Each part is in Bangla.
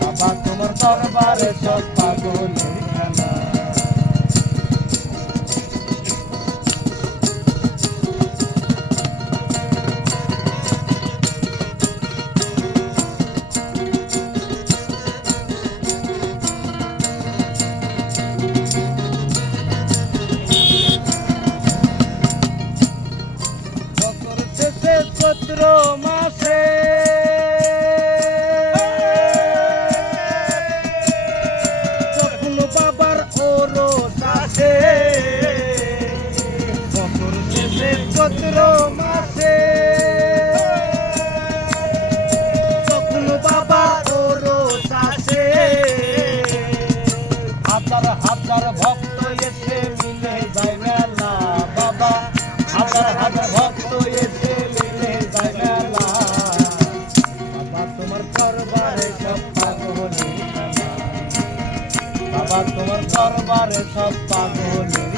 বাবা তোমার দরবারে সব পাগলের চৈত্র মাসে। যখন বাবার ওরস আসে হাজার হাজার ভক্ত এসে মিলে যায় মেলা, বাবা। হাজার হাজার ভক্ত এসে মিলে যায় মেলা। বাবা, তোমার দরবারে সব পাগলের খেলা বাবা, তোমার দরবারে সব পাগলের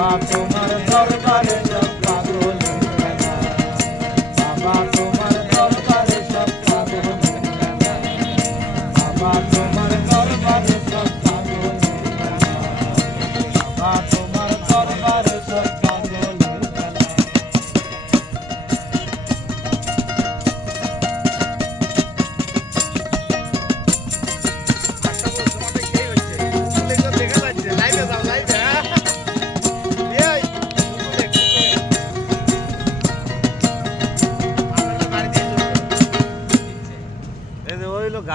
তোমার দরবারে